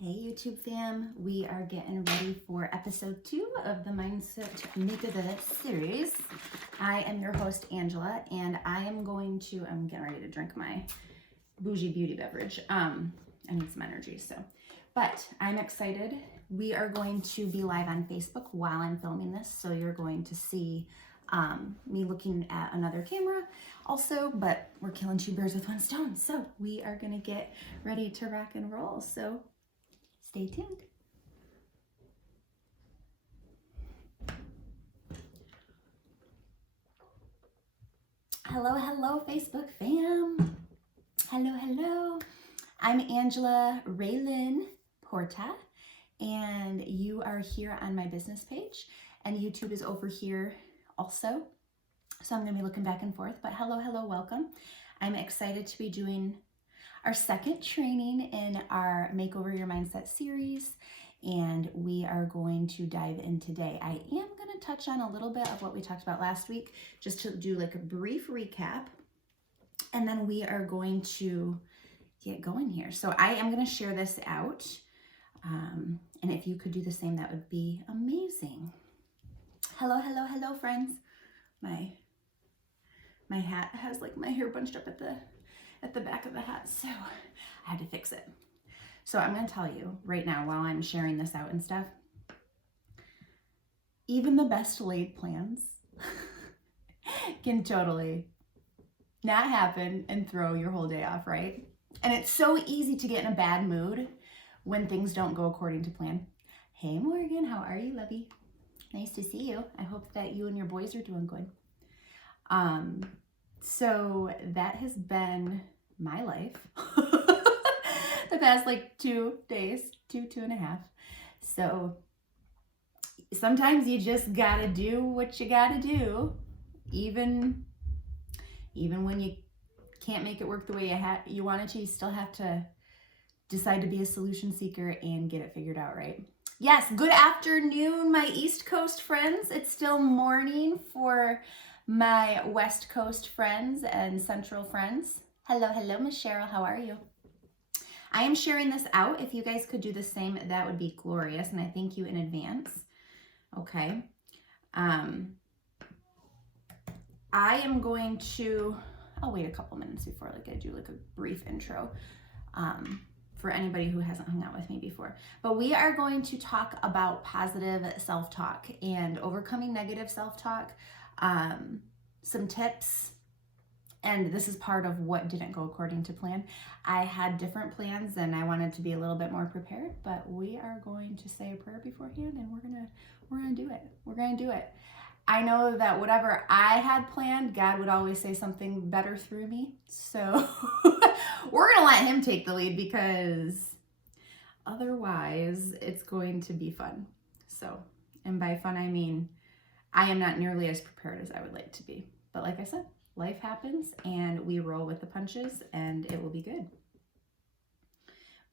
Hey YouTube fam, we are getting ready for episode 2 of the Mindset Makeover series. I am your host Angela, and I'm getting ready to drink my bougie beauty beverage. I need some energy, but I'm excited. We are going to be live on Facebook while I'm filming this, so you're going to see me looking at another camera also, but we're killing two birds with one stone. So we are gonna get ready to rock and roll. So stay tuned. Hello, Facebook fam. Hello. I'm Angela RayLynne Porta, and you are here on my business page, and YouTube is over here also. So I'm gonna be looking back and forth, but hello, welcome. I'm excited to be doing our second training in our Makeover Your Mindset series, and we are going to dive in today. I am going to touch on a little bit of what we talked about last week, just to do like a brief recap, and then we are going to get going here. So I am going to share this out, and if you could do the same, that would be amazing. Hello, friends. My hat has like my hair bunched up at the back of the hat, so I had to fix it. So I'm going to tell you right now, while I'm sharing this out and stuff, even the best laid plans can totally not happen and throw your whole day off, right? And it's so easy to get in a bad mood when things don't go according to plan. Hey Morgan, how are you, lovey? Nice to see you. I hope that you and your boys are doing good. So that has been my life the past like 2 days, two and a half. So sometimes you just gotta do what you gotta do, even when you can't make it work the way you want it to. You still have to decide to be a solution seeker and get it figured out, right? Yes, good afternoon, my East Coast friends. It's still morning for my West Coast friends and Central friends. Hello, Miss Cheryl, how are you? I am sharing this out. If you guys could do the same, that would be glorious, and I thank you in advance. Okay. I am going to, I'll wait a couple minutes before I do like a brief intro for anybody who hasn't hung out with me before. But we are going to talk about positive self-talk and overcoming negative self-talk. Some tips, and this is part of what didn't go according to plan. I had different plans and I wanted to be a little bit more prepared, but we are going to say a prayer beforehand, and we're gonna do it. We're gonna do it. I know that whatever I had planned, God would always say something better through me. So we're gonna let him take the lead, because otherwise it's going to be fun. So, and by fun, I mean, I am not nearly as prepared as I would like to be. But like I said, life happens and we roll with the punches, and it will be good.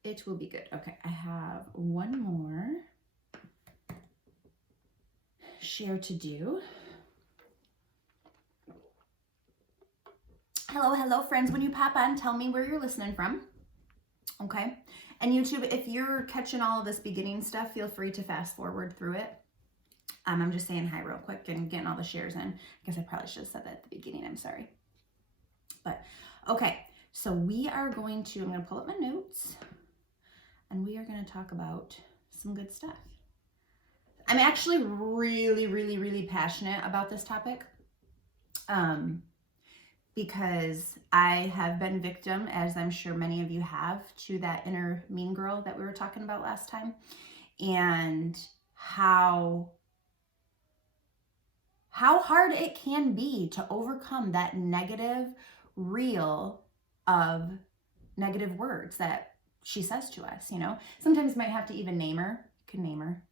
It will be good. Okay, I have one more share to do. Hello, friends. When you pop on, tell me where you're listening from. Okay. And YouTube, if you're catching all of this beginning stuff, feel free to fast forward through it. I'm just saying hi real quick and getting all the shares in. I guess I probably should have said that at the beginning. I'm sorry. But okay, so I'm going to pull up my notes, and we are going to talk about some good stuff. I'm actually really passionate about this topic, because I have been victim, as I'm sure many of you have, to that inner mean girl that we were talking about last time, and how hard it can be to overcome that negative reel of negative words that she says to us, you know? Sometimes you might have to even name her. You can name her.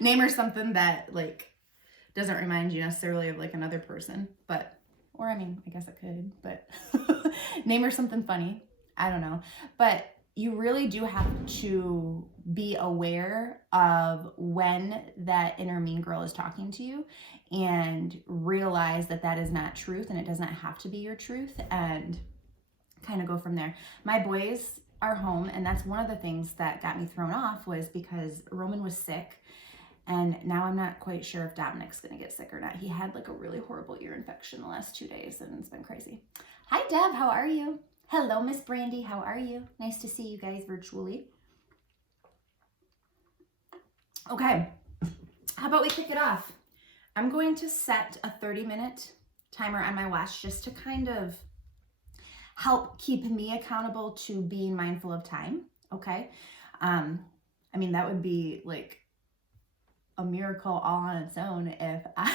Name her something that like doesn't remind you necessarily of like another person, or I mean, I guess it could, but name her something funny. I don't know. But you really do have to be aware of when that inner mean girl is talking to you, and realize that that is not truth, and it does not have to be your truth, and kind of go from there. My boys our home, and that's one of the things that got me thrown off, was because Roman was sick, and now I'm not quite sure if Dominic's gonna get sick or not. He had like a really horrible ear infection the last 2 days, and it's been crazy. Hi Deb, how are you? Hello Miss Brandy, how are you? Nice to see you guys virtually. Okay, how about we kick it off? I'm going to set a 30-minute timer on my watch just to kind of help keep me accountable to being mindful of time, okay? I mean, that would be like a miracle all on its own if I,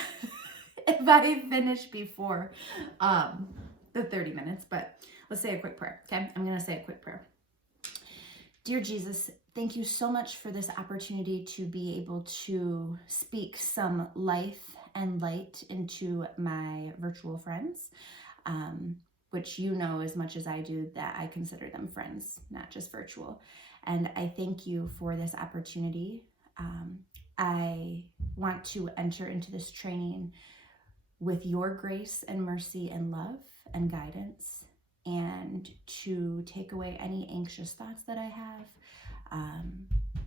if I finish before the 30 minutes, but let's say a quick prayer, okay? I'm gonna say a quick prayer. Dear Jesus, thank you so much for this opportunity to be able to speak some life and light into my virtual friends, which you know as much as I do that I consider them friends, not just virtual. And I thank you for this opportunity. I want to enter into this training with your grace and mercy and love and guidance, and to take away any anxious thoughts that I have,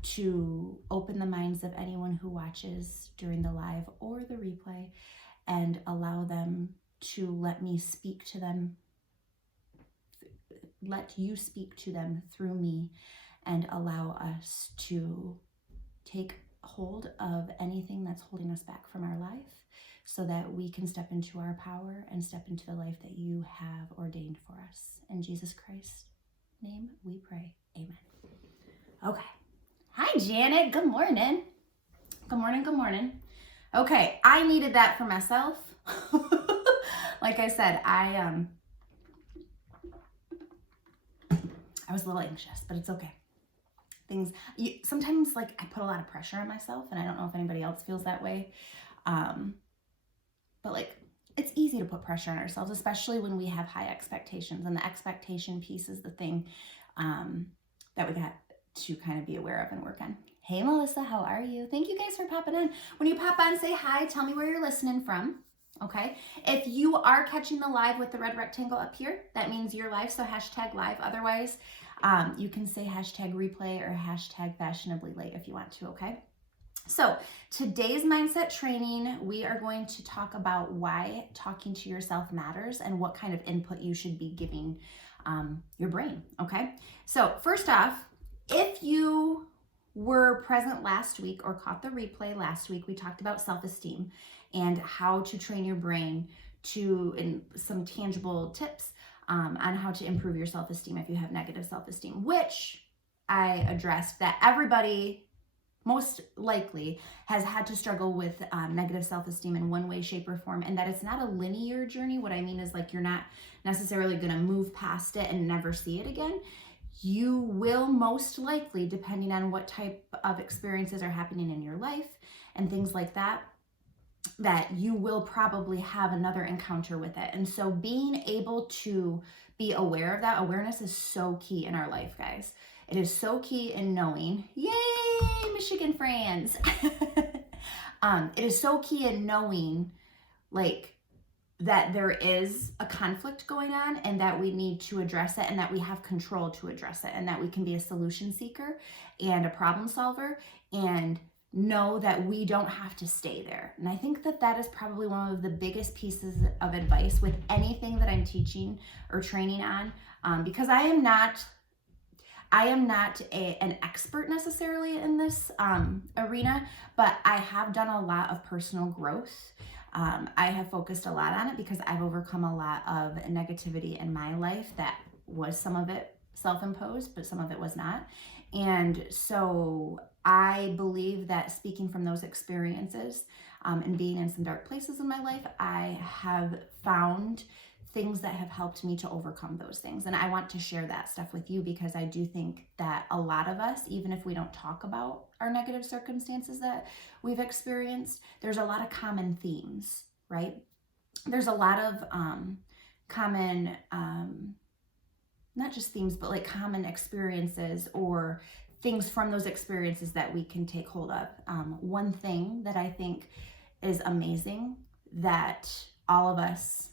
to open the minds of anyone who watches during the live or the replay, and allow them to let me speak to them, let you speak to them through me, and allow us to take hold of anything that's holding us back from our life, so that we can step into our power and step into the life that you have ordained for us. In Jesus Christ's name we pray, amen. Okay. Hi Janet, good morning. Good morning, good morning. Okay, I needed that for myself. Like I said, I was a little anxious, but it's okay. Sometimes like I put a lot of pressure on myself, and I don't know if anybody else feels that way. But like, it's easy to put pressure on ourselves, especially when we have high expectations, and the expectation piece is the thing that we got to kind of be aware of and work on. Hey Melissa, how are you? Thank you guys for popping on. When you pop on, say hi, tell me where you're listening from, okay? If you are catching the live with the red rectangle up here, that means you're live, so hashtag live. Otherwise, you can say hashtag replay or hashtag fashionably late if you want to, okay? So today's mindset training, we are going to talk about why talking to yourself matters and what kind of input you should be giving your brain, okay? So first off, if you were present last week or caught the replay last week, we talked about self-esteem and how to train your brain to, in some tangible tips on how to improve your self-esteem if you have negative self-esteem, which I addressed that everybody most likely has had to struggle with negative self-esteem in one way, shape, or form, and that it's not a linear journey. What I mean is, like, you're not necessarily going to move past it and never see it again. You will most likely, depending on what type of experiences are happening in your life and things like that, that you will probably have another encounter with it. And so being able to be aware of that, awareness is so key in our life, guys. It is so key in knowing, yay, Michigan friends. It is so key in knowing, like, that there is a conflict going on and that we need to address it, and that we have control to address it, and that we can be a solution seeker and a problem solver, and know that we don't have to stay there. And I think that that is probably one of the biggest pieces of advice with anything that I'm teaching or training on, because I am not an expert necessarily in this arena, but I have done a lot of personal growth. I have focused a lot on it because I've overcome a lot of negativity in my life that was, some of it self-imposed, but some of it was not. And so I believe that speaking from those experiences and being in some dark places in my life, I have found things that have helped me to overcome those things. And I want to share that stuff with you because I do think that a lot of us, even if we don't talk about our negative circumstances that we've experienced, there's a lot of common themes, right? There's a lot of common, not just themes, but like common experiences or things from those experiences that we can take hold of. One thing that I think is amazing that all of us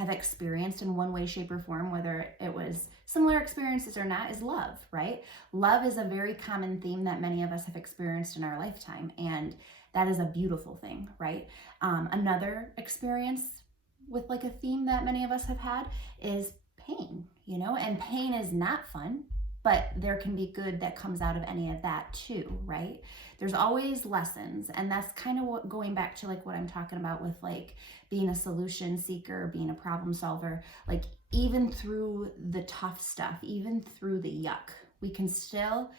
have experienced in one way, shape, or form, whether it was similar experiences or not, is love, right? Love is a very common theme that many of us have experienced in our lifetime, and that is a beautiful thing, right? Another experience with like a theme that many of us have had is pain, you know, and pain is not fun, but there can be good that comes out of any of that too, right? There's always lessons, and that's kind of what, going back to like what I'm talking about with like being a solution seeker, being a problem solver, like even through the tough stuff, even through the yuck, we can still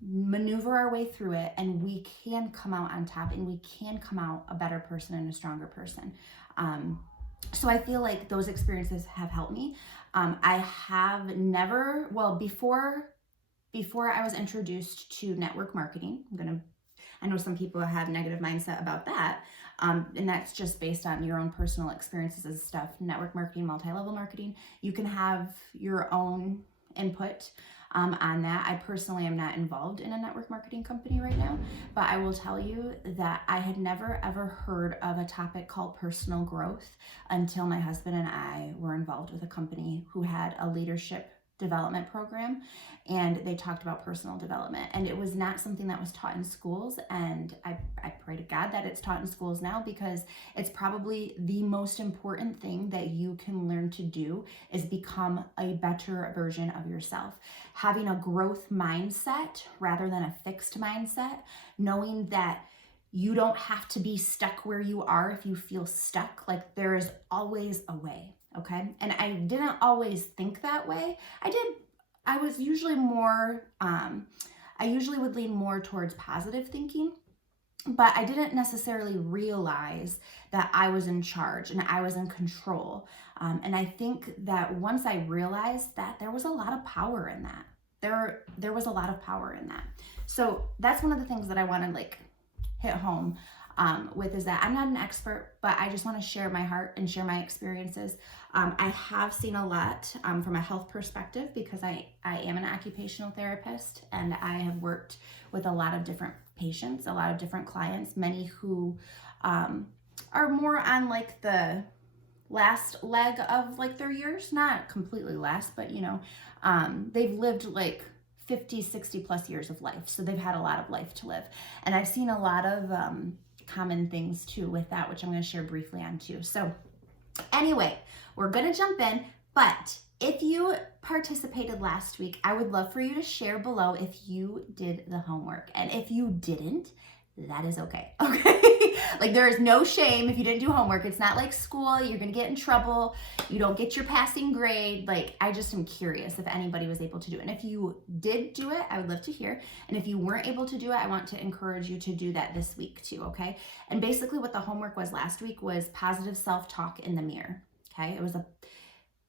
maneuver our way through it, and we can come out on top, and we can come out a better person and a stronger person. So I feel like those experiences have helped me. I have never, well, before I was introduced to network marketing, I know some people have negative mindset about that. And that's just based on your own personal experiences and stuff. Network marketing, multi-level marketing, you can have your own input on that. I personally am not involved in a network marketing company right now, but I will tell you that I had never ever heard of a topic called personal growth until my husband and I were involved with a company who had a leadership development program, and they talked about personal development, and it was not something that was taught in schools. And I pray to God that it's taught in schools now, because it's probably the most important thing that you can learn to do is become a better version of yourself. Having a growth mindset rather than a fixed mindset, knowing that you don't have to be stuck where you are if you feel stuck. Like, there is always a way. Okay. And I didn't always think that way. I was usually more, I usually would lean more towards positive thinking, but I didn't necessarily realize that I was in charge and I was in control. And I think that once I realized that, there was a lot of power in that. There was a lot of power in that. So that's one of the things that I want to like hit home with, is that I'm not an expert, but I just want to share my heart and share my experiences. I have seen a lot from a health perspective, because I am an occupational therapist, and I have worked with a lot of different patients, a lot of different clients, many who are more on like the last leg of like their years, not completely last, but you know, they've lived like 50, 60 plus years of life. So they've had a lot of life to live. And I've seen a lot of common things too with that, which I'm going to share briefly on too. So anyway, we're going to jump in, but if you participated last week, I would love for you to share below if you did the homework. And if you didn't, that is okay. Okay. Like, there is no shame if you didn't do homework. It's not like school. You're going to get in trouble. You don't get your passing grade. Like, I just am curious if anybody was able to do it. And if you did do it, I would love to hear. And if you weren't able to do it, I want to encourage you to do that this week too. Okay. And basically what the homework was last week was positive self-talk in the mirror. Okay. It was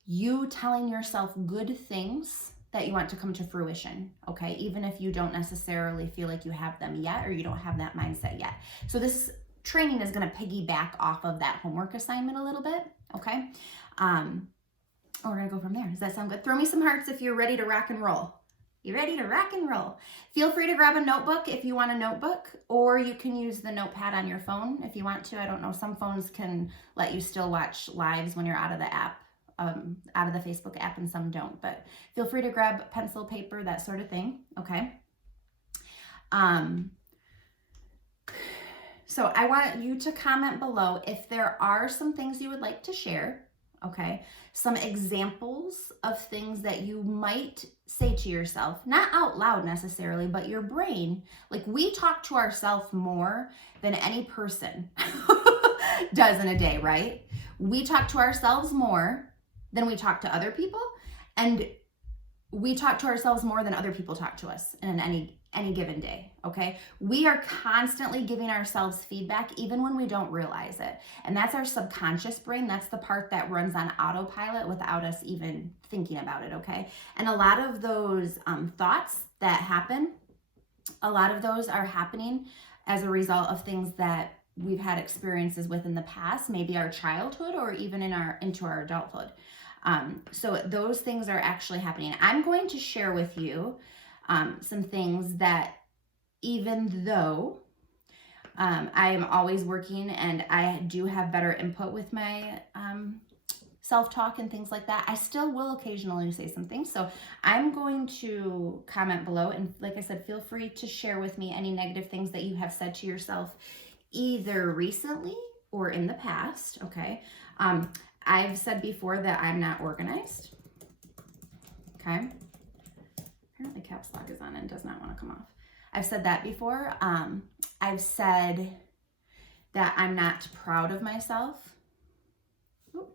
you telling yourself good things that you want to come to fruition, okay? Even if you don't necessarily feel like you have them yet, or you don't have that mindset yet. So this training is gonna piggyback off of that homework assignment a little bit, okay? We're gonna go from there. Does that sound good? Throw me some hearts if you're ready to rock and roll. You ready to rock and roll? Feel free to grab a notebook if you want a notebook, or you can use the notepad on your phone if you want to. I don't know, some phones can let you still watch lives when you're out of the app. Out of the Facebook app, and some don't, but feel free to grab pencil, paper, that sort of thing, okay? So I want you to comment below if there are some things you would like to share, okay? Some examples of things that you might say to yourself, not out loud necessarily, but your brain. Like, we talk to ourselves more than any person does in a day, right? We talk to ourselves more than we talk to other people, and we talk to ourselves more than other people talk to us in any given day, okay? We are constantly giving ourselves feedback even when we don't realize it. And that's our subconscious brain. That's the part that runs on autopilot without us even thinking about it, okay? And a lot of those thoughts that happen, a lot of those are happening as a result of things that we've had experiences with in the past, maybe our childhood, or even into our adulthood. So those things are actually happening. I'm going to share with you some things that, even though I am always working and I do have better input with my self-talk and things like that, I still will occasionally say some things. So I'm going to comment below, and like I said, feel free to share with me any negative things that you have said to yourself either recently or in the past, okay? I've said before that I'm not organized, okay? Apparently caps lock is on and does not want to come off. I've said that before. I've said that I'm not proud of myself. Ooh.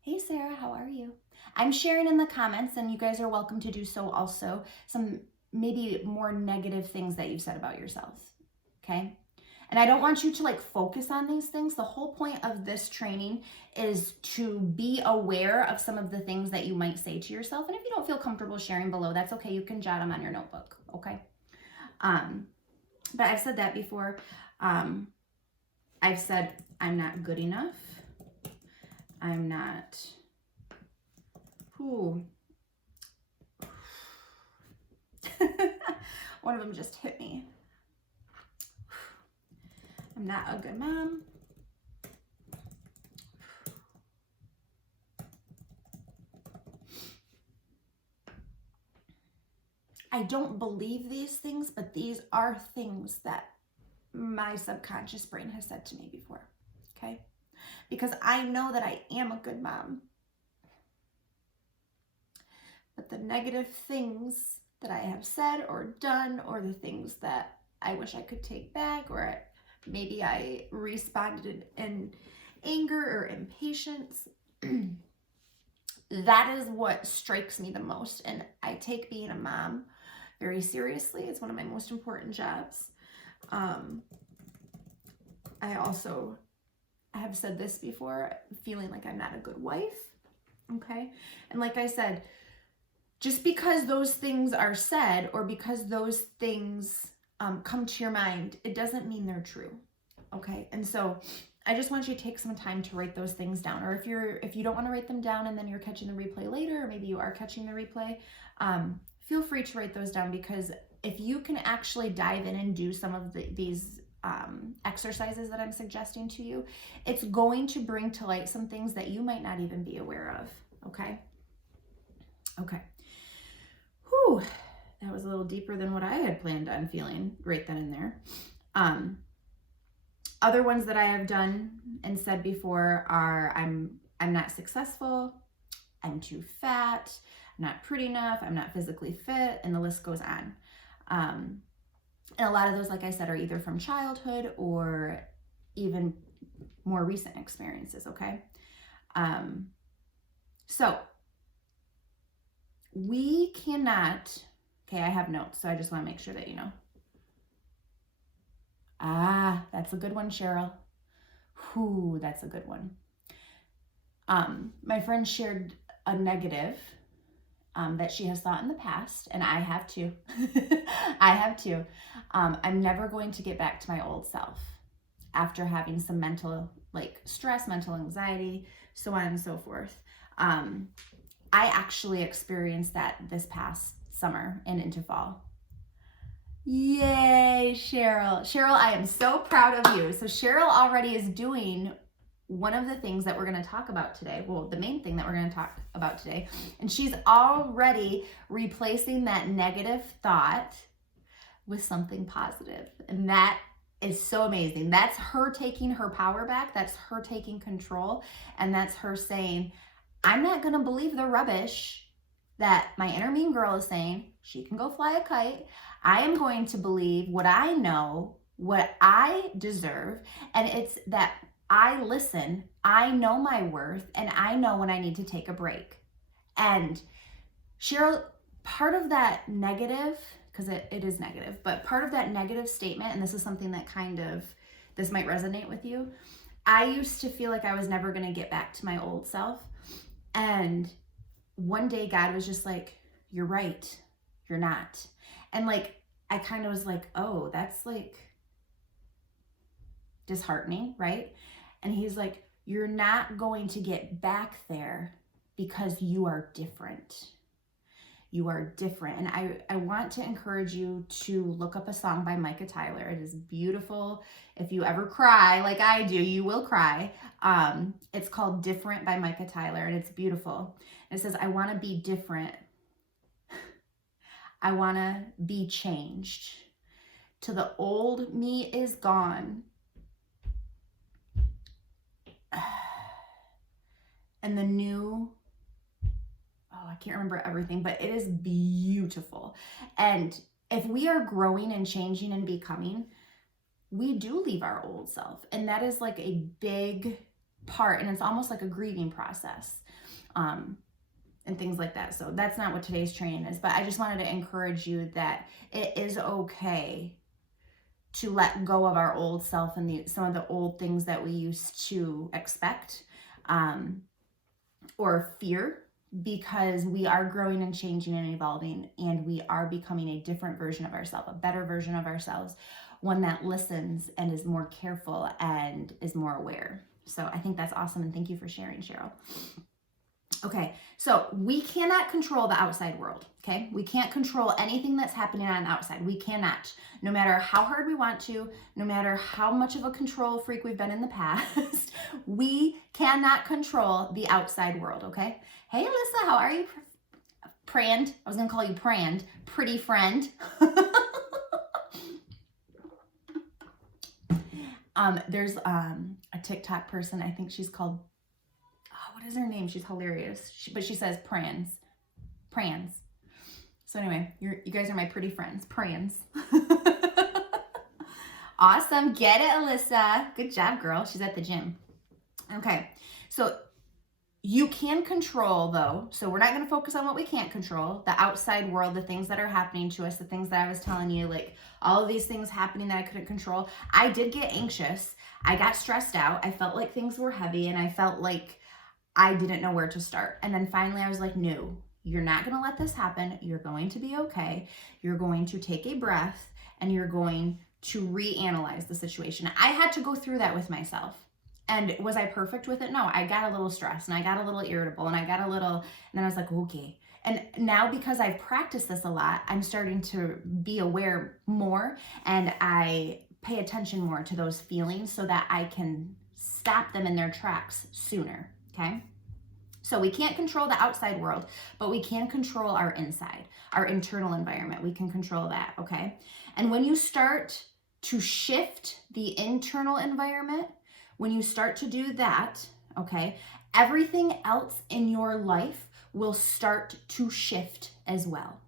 Hey Sarah, how are you? I'm sharing in the comments, and you guys are welcome to do so also, some maybe more negative things that you've said about yourself, okay? And I don't want you to like focus on these things. The whole point of this training is to be aware of some of the things that you might say to yourself. And if you don't feel comfortable sharing below, that's okay. You can jot them on your notebook, okay? But I've said that before. I've said I'm not good enough. I'm not, one of them just hit me. I'm not a good mom. I don't believe these things, but these are things that my subconscious brain has said to me before, okay? Because I know that I am a good mom. But the negative things that I have said or done, or the things that I wish I could take back, or maybe I responded in anger or impatience, that is what strikes me the most. And I take being a mom very seriously. It's one of my most important jobs. I have said this before, feeling like I'm not a good wife, okay? And like I said, just because those things are said, or because those things come to your mind, it doesn't mean they're true, okay? And so I just want you to take some time to write those things down. Or if you don't want to write them down and then you're catching the replay later, or maybe you are catching the replay, feel free to write those down, because if you can actually dive in and do some of these exercises that I'm suggesting to you, it's going to bring to light some things that you might not even be aware of, okay? Okay. Whew, that was a little deeper than what I had planned on feeling right then and there. Other ones that I have done and said before are I'm not successful, I'm too fat, I'm not pretty enough, I'm not physically fit, and the list goes on. And a lot of those, like I said, are either from childhood or even more recent experiences, okay? So we cannot, okay, I have notes, so I just want to make sure that you know. That's a good one, Cheryl. Whew, that's a good one. My friend shared a negative that she has thought in the past, and I have too. I have too. I'm never going to get back to my old self after having some mental, like stress, mental anxiety, so on and so forth. I actually experienced that this past summer and into fall. Yay, Cheryl. Cheryl, I am so proud of you. So Cheryl already is doing one of the things that we're going to talk about today. Well, the main thing that we're going to talk about today. And she's already replacing that negative thought with something positive. And that is so amazing. That's her taking her power back. That's her taking control. And that's her saying, I'm not going to believe the rubbish that my inner mean girl is saying. She can go fly a kite. I am going to believe what I know, what I deserve. And it's that I listen, I know my worth, and I know when I need to take a break. And Cheryl, part of that negative, because it is negative, but part of that negative statement, and this is something that this might resonate with you. I used to feel like I was never going to get back to my old self. And one day God was just like, you're right, you're not. And like, I kind of was like, oh, that's like disheartening, right? And he's like, you're not going to get back there because you are different. You are different. And I want to encourage you to look up a song by Micah Tyler. It is beautiful. If you ever cry like I do, you will cry. It's called Different by Micah Tyler, and it's beautiful. It says, I want to be different. I want to be changed. Till the old me is gone. And the new, I can't remember everything, but it is beautiful. And if we are growing and changing and becoming, we do leave our old self. And that is like a big part. And it's almost like a grieving process and things like that. So that's not what today's training is. But I just wanted to encourage you that it is okay to let go of our old self and some of the old things that we used to expect or fear, because we are growing and changing and evolving, and we are becoming a different version of ourselves, a better version of ourselves, one that listens and is more careful and is more aware. So I think that's awesome, and thank you for sharing, Cheryl. Okay, so we cannot control the outside world, okay? We can't control anything that's happening on the outside. We cannot, no matter how hard we want to, no matter how much of a control freak we've been in the past, we cannot control the outside world, okay? Hey, Alyssa, how are you? Prand, I was gonna call you Prand, pretty friend. There's a TikTok person, I think she's called, what is her name? She's hilarious. But she says Prans. So anyway, you guys are my pretty friends. Prans. Awesome. Get it, Alyssa. Good job, girl. She's at the gym. Okay. So you can control, though. So we're not going to focus on what we can't control. The outside world, the things that are happening to us, the things that I was telling you, like all of these things happening that I couldn't control. I did get anxious. I got stressed out. I felt like things were heavy, and I felt like I didn't know where to start. And then finally I was like, no, you're not going to let this happen. You're going to be okay. You're going to take a breath, and you're going to reanalyze the situation. I had to go through that with myself. And was I perfect with it? No, I got a little stressed, and I got a little irritable, and and then I was like, okay. And now, because I've practiced this a lot, I'm starting to be aware more, and I pay attention more to those feelings so that I can stop them in their tracks sooner. Okay, so we can't control the outside world, but we can control our inside, our internal environment. We can control that, okay? And when you start to shift the internal environment, when you start to do that, okay, everything else in your life will start to shift as well.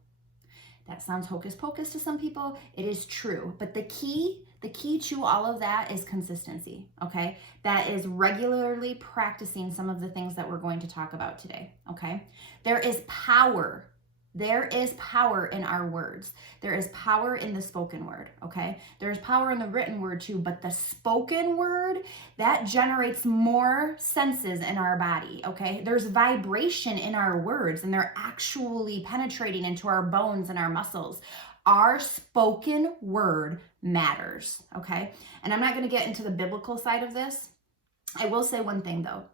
That sounds hocus pocus to some people. It is true, but the key to all of that is consistency, okay? That is regularly practicing some of the things that we're going to talk about today, okay? There is power in our words. There is power in the spoken word, okay? There's power in the written word too, but the spoken word, that generates more senses in our body, okay? There's vibration in our words, and they're actually penetrating into our bones and our muscles. Our spoken word matters, okay? And I'm not going to get into the biblical side of this. I will say one thing though.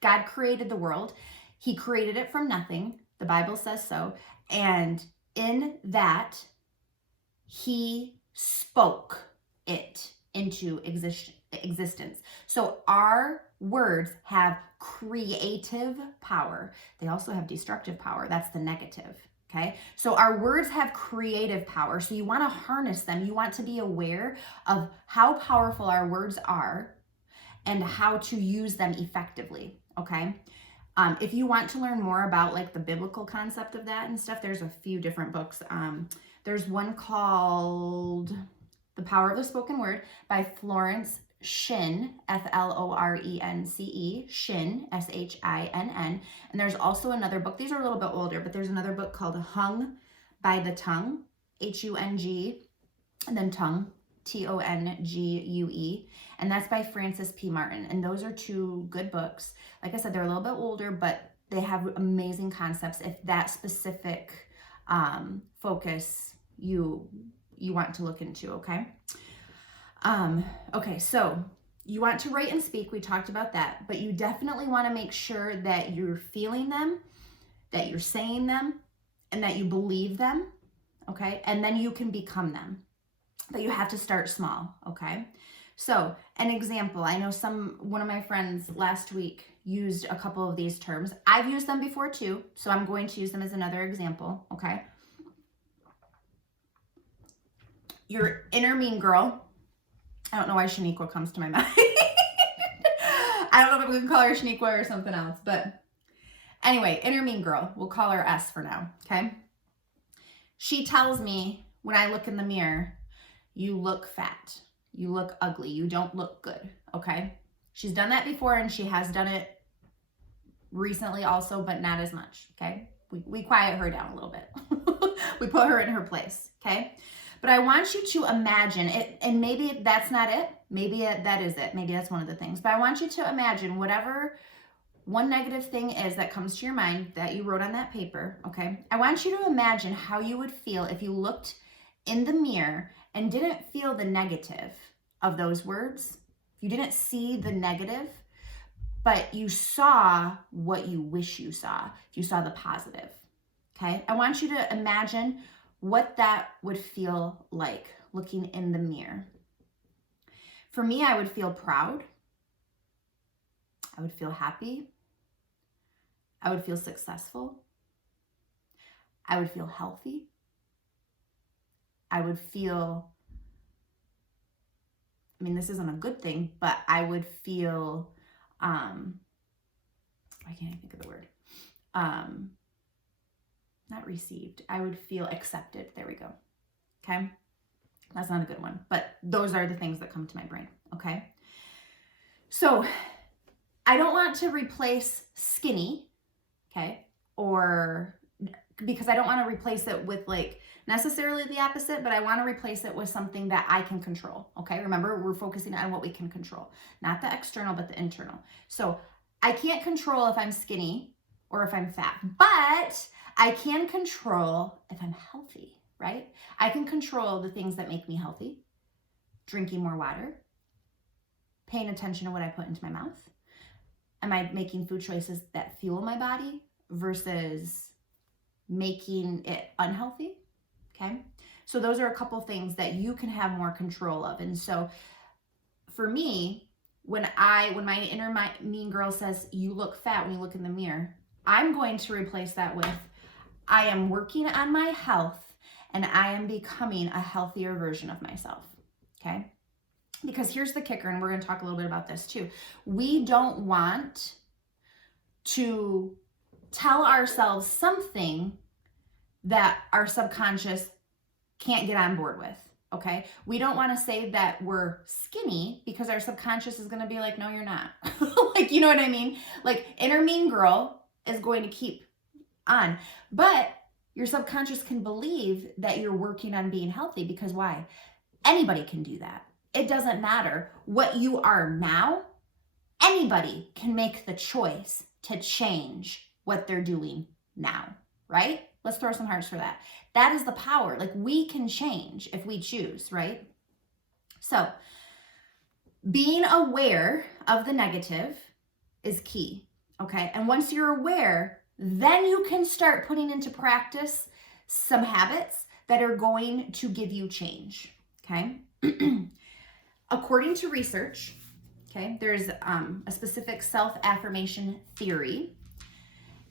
God created the world. He created it from nothing. The Bible says so. And in that, he spoke it into existence. So our words have creative power. They also have destructive power. That's the negative. Okay, so our words have creative power. So you want to harness them. You want to be aware of how powerful our words are and how to use them effectively. Okay, if you want to learn more about like the biblical concept of that and stuff, there's a few different books. There's one called The Power of the Spoken Word by Florence Shinn, Florence, Shinn, Shinn. And there's also another book. These are a little bit older, but there's another book called Hung by the Tongue, Hung, and then Tongue, Tongue. And that's by Francis P. Martin. And those are two good books. Like I said, they're a little bit older, but they have amazing concepts if that specific focus you want to look into, okay? Okay, so you want to write and speak. We talked about that, but you definitely want to make sure that you're feeling them, that you're saying them, and that you believe them, okay? And then you can become them. But you have to start small, okay? So an example, I know one of my friends last week used a couple of these terms. I've used them before too, so I'm going to use them as another example, okay? Your inner mean girl. I don't know why Shaniqua comes to my mind. I don't know if we can call her Shaniqua or something else, but anyway, inner mean girl. We'll call her S for now, okay? She tells me when I look in the mirror, you look fat, you look ugly, you don't look good, okay? She's done that before, and she has done it recently also, but not as much, okay? We quiet her down a little bit. We put her in her place, okay? But I want you to imagine it, and maybe that's not it. Maybe that is it. Maybe that's one of the things. But I want you to imagine whatever one negative thing is that comes to your mind that you wrote on that paper, okay? I want you to imagine how you would feel if you looked in the mirror and didn't feel the negative of those words. You didn't see the negative, but you saw what you wish you saw. You saw the positive, okay? I want you to imagine what that would feel like looking in the mirror. For me, I would feel proud. I would feel happy. I would feel successful. I would feel healthy. I would feel, I mean, this isn't a good thing, but I would feel, I can't even think of the word. Not received. I would feel accepted. There we go. Okay. That's not a good one, but those are the things that come to my brain. Okay. So I don't want to replace skinny. Okay. Or because I don't want to replace it with like necessarily the opposite, but I want to replace it with something that I can control. Okay. Remember, we're focusing on what we can control, not the external, but the internal. So I can't control if I'm skinny or if I'm fat, but I can control if I'm healthy, right? I can control the things that make me healthy, drinking more water, paying attention to what I put into my mouth. Am I making food choices that fuel my body versus making it unhealthy? Okay. So those are a couple things that you can have more control of. And so for me, when my inner mean girl says, you look fat when you look in the mirror, I'm going to replace that with, I am working on my health and I am becoming a healthier version of myself. Okay. Because here's the kicker, and we're going to talk a little bit about this too. We don't want to tell ourselves something that our subconscious can't get on board with. Okay. We don't want to say that we're skinny because our subconscious is going to be like, no, you're not. Like, you know what I mean? Like, inner mean girl is going to keep on, but your subconscious can believe that you're working on being healthy because why? Anybody can do that. It doesn't matter what you are now. Anybody can make the choice to change what they're doing now, right? Let's throw some hearts for that. That is the power. Like, we can change if we choose, right? So being aware of the negative is key, okay? And once you're aware, then you can start putting into practice some habits that are going to give you change, okay? According to research, okay, there's a specific self-affirmation theory.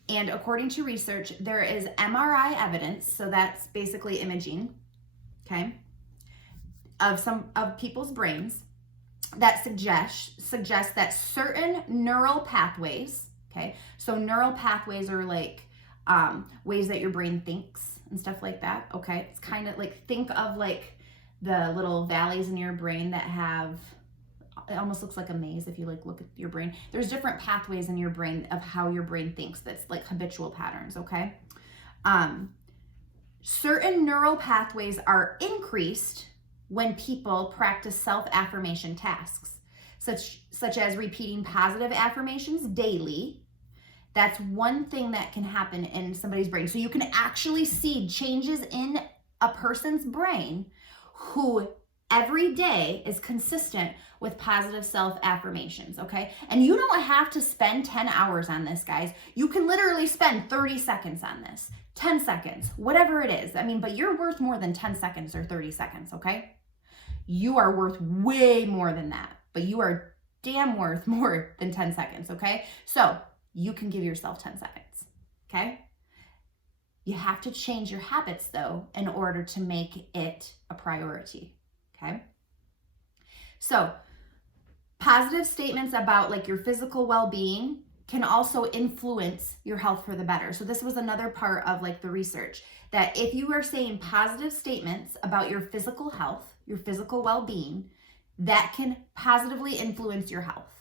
And according to research, there is MRI evidence, so that's basically imaging, okay, of people's brains that suggest that certain neural pathways, okay, so neural pathways are like ways that your brain thinks and stuff like that, okay? It's kind of like, think of like the little valleys in your brain that have, it almost looks like a maze if you like look at your brain. There's different pathways in your brain of how your brain thinks. That's like habitual patterns, okay? Certain neural pathways are increased when people practice self-affirmation tasks, such as repeating positive affirmations daily. That's one thing that can happen in somebody's brain. So you can actually see changes in a person's brain who every day is consistent with positive self-affirmations, okay? And you don't have to spend 10 hours on this, guys. You can literally spend 30 seconds on this, 10 seconds, whatever it is. I mean, but you're worth more than 10 seconds or 30 seconds, okay? You are worth way more than that, but you are damn worth more than 10 seconds, okay? So you can give yourself 10 seconds, okay? You have to change your habits, though, in order to make it a priority, okay? So positive statements about like your physical well-being can also influence your health for the better. So this was another part of like the research, that if you are saying positive statements about your physical health, your physical well-being, that can positively influence your health.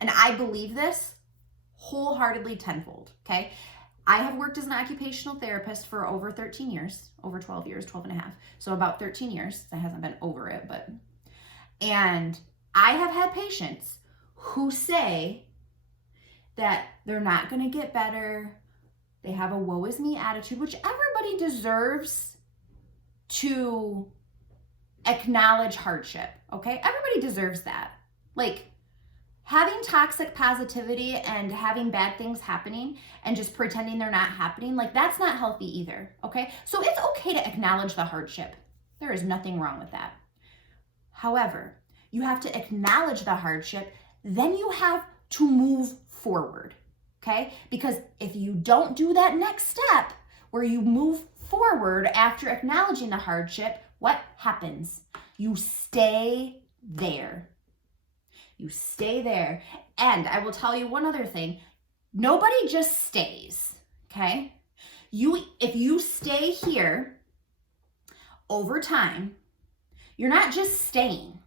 And I believe this wholeheartedly tenfold, okay? I have worked as an occupational therapist for over 13 years, over 12 years, 12 and a half. So about 13 years. That hasn't been over it, but. And I have had patients who say that they're not going to get better. They have a woe is me attitude, which everybody deserves to acknowledge hardship, okay? Everybody deserves that. Like, having toxic positivity and having bad things happening and just pretending they're not happening, like that's not healthy either, okay? So it's okay to acknowledge the hardship. There is nothing wrong with that. However, you have to acknowledge the hardship, then you have to move forward, okay? Because if you don't do that next step where you move forward after acknowledging the hardship, what happens? You stay there. You stay there. And I will tell you one other thing. Nobody just stays, okay? If you stay here over time, you're not just staying.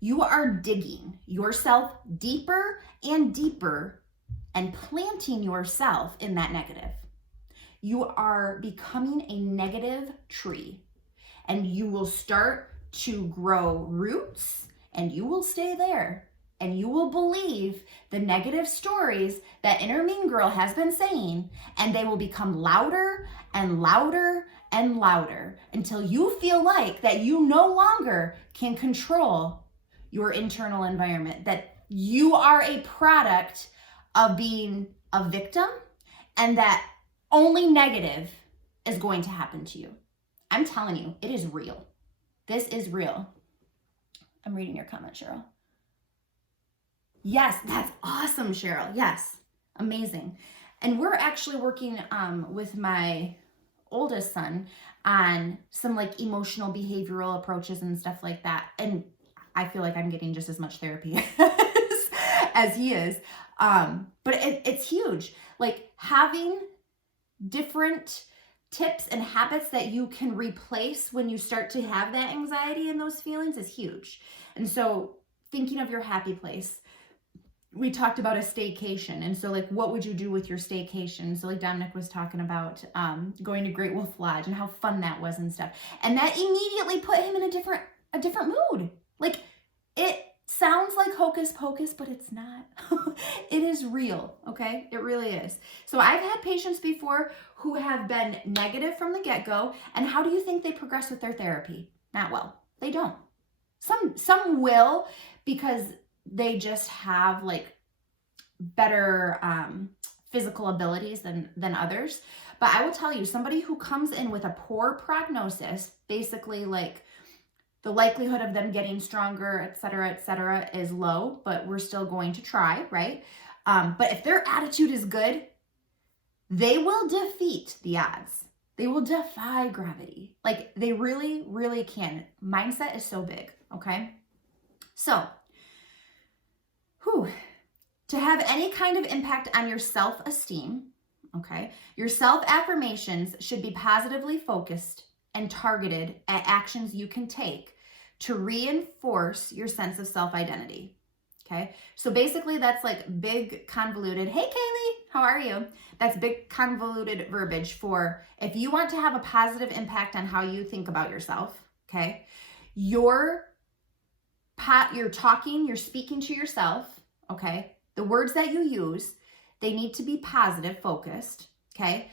You are digging yourself deeper and deeper and planting yourself in that negative. You are becoming a negative tree, and you will start to grow roots, and you will stay there. And you will believe the negative stories that inner mean girl has been saying, and they will become louder and louder and louder until you feel like that you no longer can control your internal environment, that you are a product of being a victim, and that only negative is going to happen to you. I'm telling you, it is real. This is real. I'm reading your comment, Cheryl. Yes, that's awesome, Cheryl. Yes, amazing. And we're actually working with my oldest son on some like emotional behavioral approaches and stuff like that. And I feel like I'm getting just as much therapy as he is. But it's huge. Like having different tips and habits that you can replace when you start to have that anxiety and those feelings is huge. And so thinking of your happy place, we talked about a staycation. And so like, what would you do with your staycation? So like Dominic was talking about going to Great Wolf Lodge and how fun that was and stuff. And that immediately put him in a different mood. Like, it sounds like hocus pocus, but it's not. It is real, okay? It really is. So I've had patients before who have been negative from the get-go. And how do you think they progress with their therapy? Not well. They don't. Some will, because they just have like better physical abilities than others. But I will tell you, somebody who comes in with a poor prognosis, basically like the likelihood of them getting stronger, et cetera, is low, but we're still going to try, right? But if their attitude is good, they will defeat the odds. They will defy gravity. Like they really, really can. Mindset is so big, okay? So, to have any kind of impact on your self-esteem, okay, your self-affirmations should be positively focused and targeted at actions you can take to reinforce your sense of self-identity, okay? So basically that's like big convoluted, hey Kaylee, how are you? That's big convoluted verbiage for if you want to have a positive impact on how you think about yourself, okay? You're talking, you're speaking to yourself, okay? The words that you use, they need to be positive focused, okay?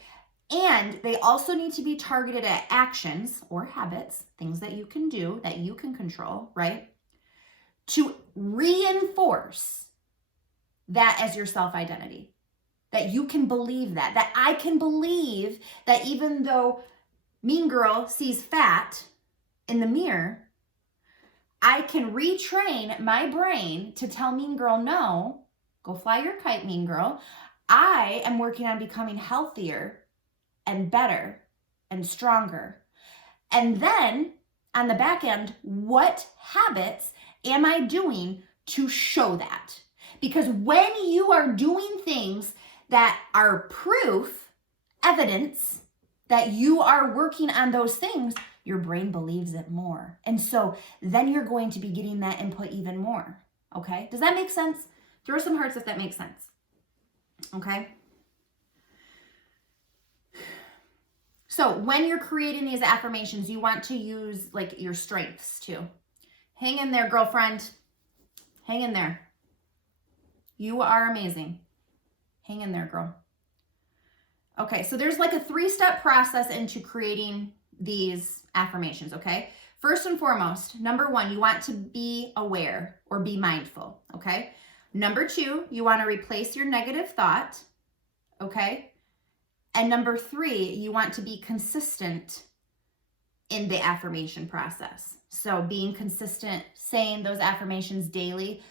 And they also need to be targeted at actions or habits, things that you can do, that you can control, right? To reinforce that as your self-identity, that you can believe that I can believe that even though mean girl sees fat in the mirror, I can retrain my brain to tell mean girl, no, go fly your kite, mean girl. I am working on becoming healthier and better and stronger. And then on the back end, what habits am I doing to show that? Because when you are doing things that are proof, evidence that you are working on those things, your brain believes it more. And so then you're going to be getting that input even more. Okay? Does that make sense? Throw some hearts if that makes sense. Okay? So when you're creating these affirmations, you want to use like your strengths too. Hang in there, girlfriend. Hang in there. You are amazing. Hang in there, girl. Okay, so there's like a 3-step process into creating these affirmations, okay? First and foremost, number 1, you want to be aware or be mindful, okay? Number 2, you want to replace your negative thought, okay? And number 3, you want to be consistent in the affirmation process. So being consistent, saying those affirmations daily,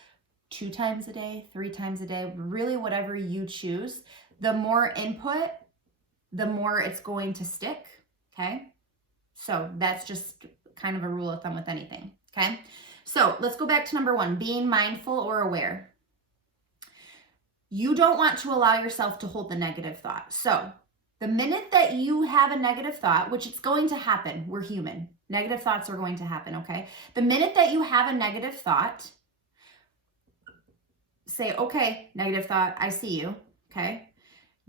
2 times a day, 3 times a day, really whatever you choose. The more input, the more it's going to stick, okay? So that's just kind of a rule of thumb with anything, okay? So let's go back to number 1, being mindful or aware. You don't want to allow yourself to hold the negative thought. So the minute that you have a negative thought, which it's going to happen, we're human. Negative thoughts are going to happen, okay? The minute that you have a negative thought, say, okay, negative thought, I see you, okay?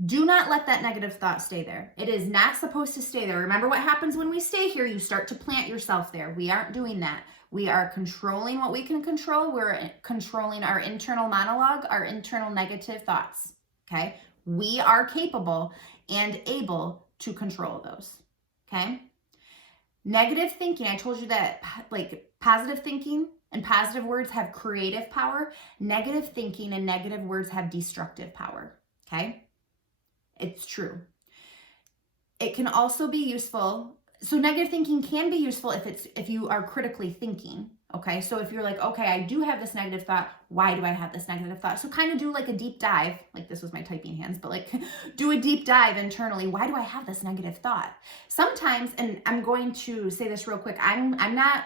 Do not let that negative thought stay there. It is not supposed to stay there. Remember what happens when we stay here? You start to plant yourself there. We aren't doing that. We are controlling what we can control. We're controlling our internal monologue, our internal negative thoughts, okay? We are capable and able to control those, okay? Negative thinking, I told you that like positive thinking and positive words have creative power. Negative thinking and negative words have destructive power, okay? It's true. It can also be useful. So negative thinking can be useful if you are critically thinking, okay? So if you're like, okay, I do have this negative thought. Why do I have this negative thought? So kind of do like a deep dive, like this was my typing hands, but like do a deep dive internally. Why do I have this negative thought? Sometimes, and I'm going to say this real quick, I am not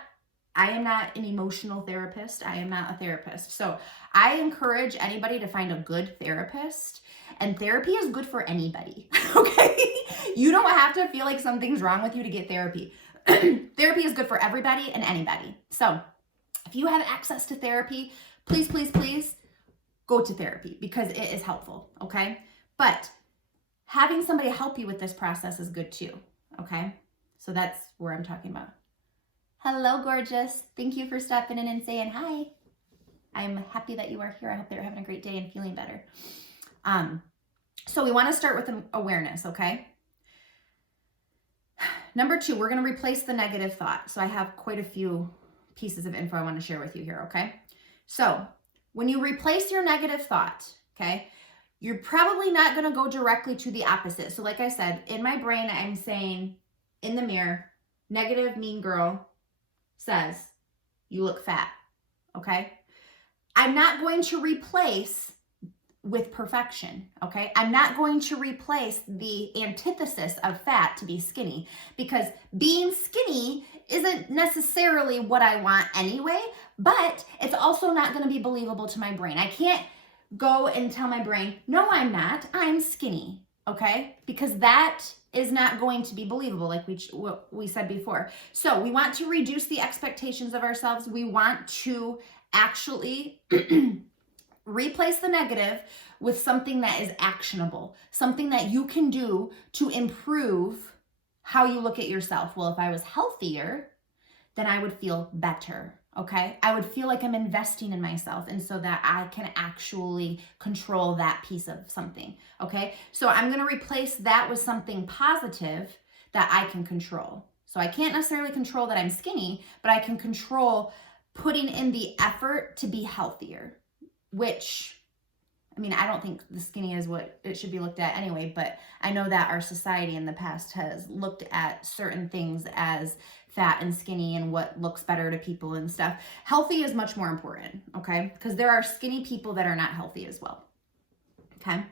an emotional therapist. I am not a therapist. So I encourage anybody to find a good therapist. And therapy is good for anybody, okay? You don't have to feel like something's wrong with you to get therapy. Therapy is good for everybody and anybody. So if you have access to therapy, please, please, please go to therapy because it is helpful, okay? But having somebody help you with this process is good too, okay? So that's where I'm talking about. Hello, gorgeous. Thank you for stopping in and saying hi. I'm happy that you are here. I hope that you're having a great day and feeling better. So we want to start with an awareness, okay? Number 2, we're going to replace the negative thought. So I have quite a few pieces of info I want to share with you here, okay? So when you replace your negative thought, okay, you're probably not going to go directly to the opposite. So like I said, in my brain, I'm saying in the mirror, negative mean girl says, you look fat, okay? I'm not going to replace with perfection, okay? I'm not going to replace the antithesis of fat to be skinny because being skinny isn't necessarily what I want anyway, but it's also not going to be believable to my brain. I can't go and tell my brain, no, I'm not, I'm skinny, okay? Because that is not going to be believable like we said before. So we want to reduce the expectations of ourselves. We want to actually replace the negative with something that is actionable, something that you can do to improve how you look at yourself. Well, if I was healthier, then I would feel better. Okay, I would feel like I'm investing in myself, and so that I can actually control that piece of something. Okay, so I'm going to replace that with something positive that I can control. So I can't necessarily control that I'm skinny, but I can control putting in the effort to be healthier, which, I mean, I don't think the skinny is what it should be looked at anyway, but I know that our society in the past has looked at certain things as fat and skinny and what looks better to people and stuff. Healthy is much more important, okay? Because there are skinny people that are not healthy as well, okay?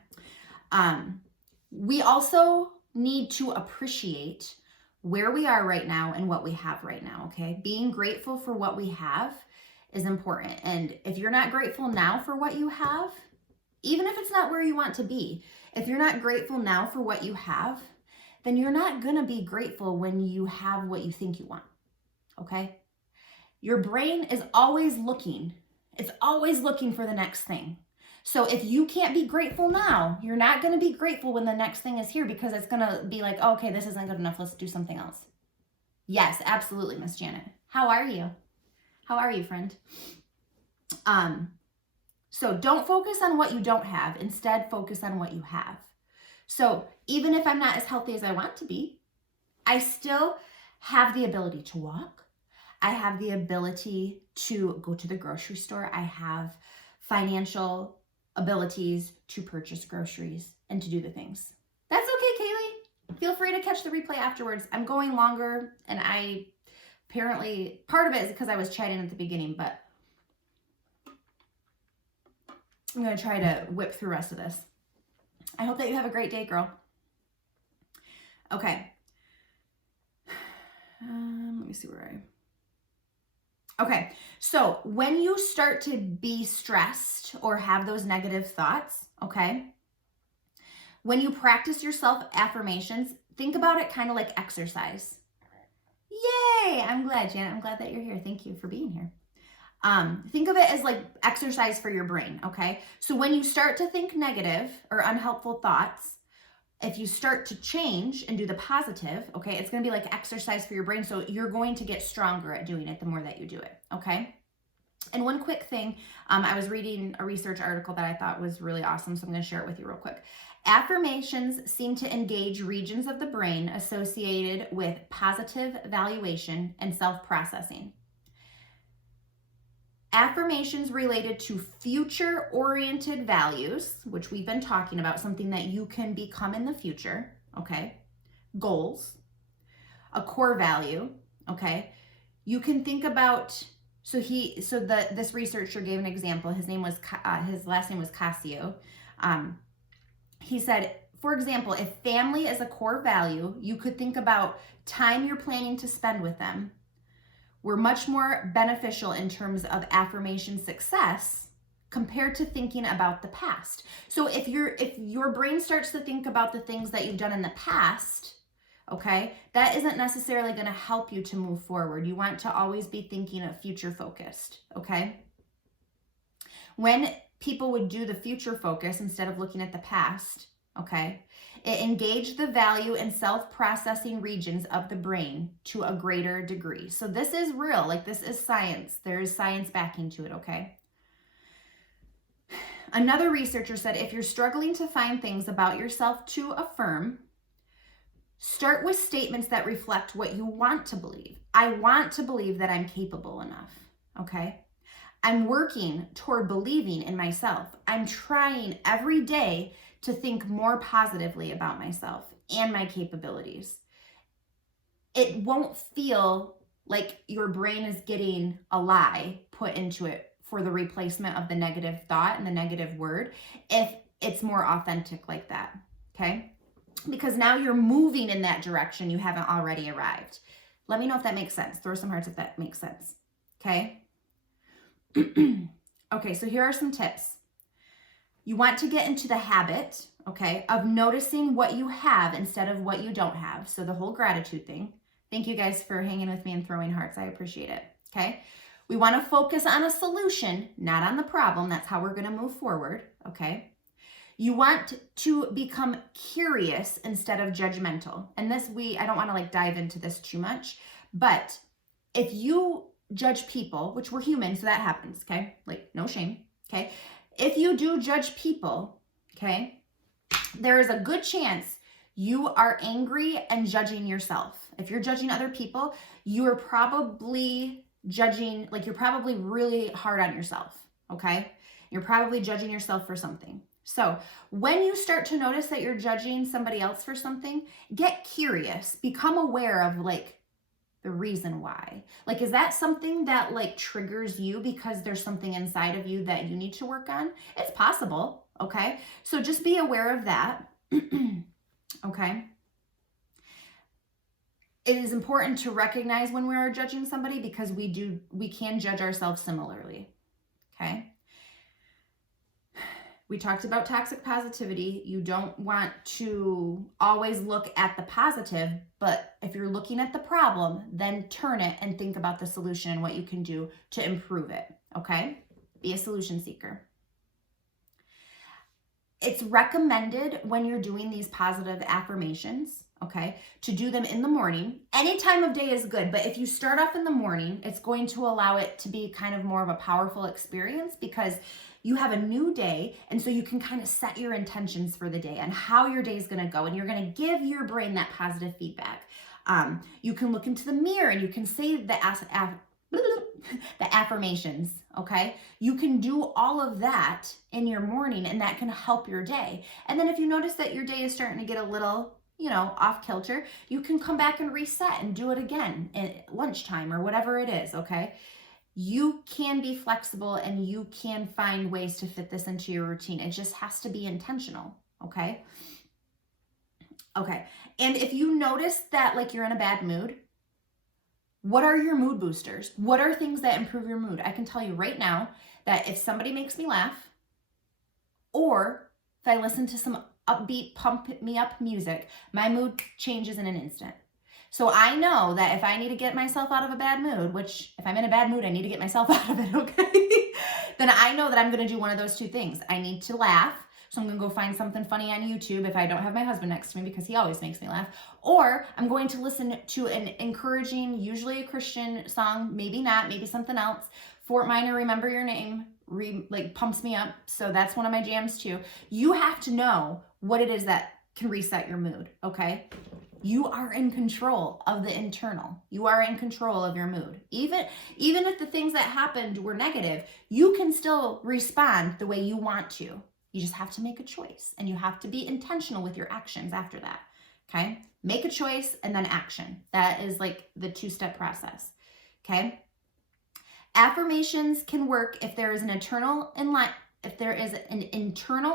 We also need to appreciate where we are right now and what we have right now, okay? Being grateful for what we have is important. And if you're not grateful now for what you have, even if it's not where you want to be, if you're not grateful now for what you have, then you're not going to be grateful when you have what you think you want, okay? Your brain is always looking. It's always looking for the next thing. So if you can't be grateful now, you're not going to be grateful when the next thing is here, because it's going to be like, oh, okay, this isn't good enough. Let's do something else. Yes, absolutely, Miss Janet. How are you? How are you, friend? So don't focus on what you don't have. Instead, focus on what you have. So even if I'm not as healthy as I want to be, I still have the ability to walk. I have the ability to go to the grocery store. I have financial abilities to purchase groceries and to do the things. That's okay, Kaylee. Feel free to catch the replay afterwards. I'm going longer, and I apparently, part of it is because I was chatting at the beginning, but I'm going to try to whip through the rest of this. I hope that you have a great day, girl. Okay. Let me see where Okay, so when you start to be stressed or have those negative thoughts, okay, when you practice your self-affirmations, think about it kind of like exercise. Yay! I'm glad, Janet. I'm glad that you're here. Thank you for being here. Think of it as like exercise for your brain, okay? So when you start to think negative or unhelpful thoughts, if you start to change and do the positive, okay, it's going to be like exercise for your brain. So you're going to get stronger at doing it the more that you do it, okay? And one quick thing, I was reading a research article that I thought was really awesome, so I'm going to share it with you real quick. Affirmations seem to engage regions of the brain associated with positive valuation and self-processing. Affirmations related to future-oriented values, which we've been talking about, something that you can become in the future, okay? Goals, a core value, okay? You can think about, this researcher gave an example. His last name was Casio. He said, for example, if family is a core value, you could think about time you're planning to spend with them. We're much more beneficial in terms of affirmation success compared to thinking about the past. So if your brain starts to think about the things that you've done in the past, okay, that isn't necessarily going to help you to move forward. You want to always be thinking of future focused, okay? When people would do the future focus instead of looking at the past, okay, it engaged the value and self-processing regions of the brain to a greater degree. So this is real, like this is science. There is science backing to it, okay? Another researcher said, if you're struggling to find things about yourself to affirm, start with statements that reflect what you want to believe. I want to believe that I'm capable enough, okay? I'm working toward believing in myself. I'm trying every day to think more positively about myself and my capabilities. It won't feel like your brain is getting a lie put into it for the replacement of the negative thought and the negative word if it's more authentic like that, okay? Because now you're moving in that direction you haven't already arrived. Let me know if that makes sense. Throw some hearts if that makes sense, okay? Okay, so here are some tips. You want to get into the habit, okay, of noticing what you have instead of what you don't have. So the whole gratitude thing. Thank you guys for hanging with me and throwing hearts. I appreciate it, okay? We want to focus on a solution, not on the problem. That's how we're going to move forward, okay? You want to become curious instead of judgmental. And this, I don't want to like dive into this too much, but if you judge people, which we're human, so that happens, okay? Like, no shame, okay? If you do judge people, okay, there is a good chance you are angry and judging yourself. If you're judging other people, you are probably judging, like you're probably really hard on yourself, okay? You're probably judging yourself for something. So when you start to notice that you're judging somebody else for something, get curious, become aware of like the reason why. Like, is that something that like triggers you because there's something inside of you that you need to work on? It's possible, okay? So just be aware of that, okay? It is important to recognize when we are judging somebody because we can judge ourselves similarly, okay? We talked about toxic positivity. You don't want to always look at the positive, but if you're looking at the problem, then turn it and think about the solution and what you can do to improve it, okay? Be a solution seeker. It's recommended when you're doing these positive affirmations, okay, to do them in the morning. Any time of day is good, but if you start off in the morning, it's going to allow it to be kind of more of a powerful experience because you have a new day, and so you can kind of set your intentions for the day and how your day is going to go, and you're going to give your brain that positive feedback. You can look into the mirror and you can say the affirmations, okay? You can do all of that in your morning, and that can help your day. And then if you notice that your day is starting to get a little, off kilter, you can come back and reset and do it again at lunchtime or whatever it is, okay? You can be flexible and you can find ways to fit this into your routine. It just has to be intentional, okay? Okay, and if you notice that like you're in a bad mood, what are your mood boosters? What are things that improve your mood? I can tell you right now that if somebody makes me laugh, or if I listen to some upbeat, pump me up music, my mood changes in an instant. So I know that if I need to get myself out of a bad mood, which if I'm in a bad mood, I need to get myself out of it, okay? Then I know that I'm going to do one of those two things. I need to laugh. So I'm going to go find something funny on YouTube if I don't have my husband next to me because he always makes me laugh. Or I'm going to listen to an encouraging, usually a Christian song, maybe not, maybe something else. Fort Minor, Remember Your Name, pumps me up. So that's one of my jams too. You have to know what it is that can reset your mood, okay? You are in control of the internal. You are in control of your mood. Even if the things that happened were negative, you can still respond the way you want to. You just have to make a choice, and you have to be intentional with your actions after that, okay? Make a choice and then action. That is like the two-step process, okay? Affirmations can work if there is an internal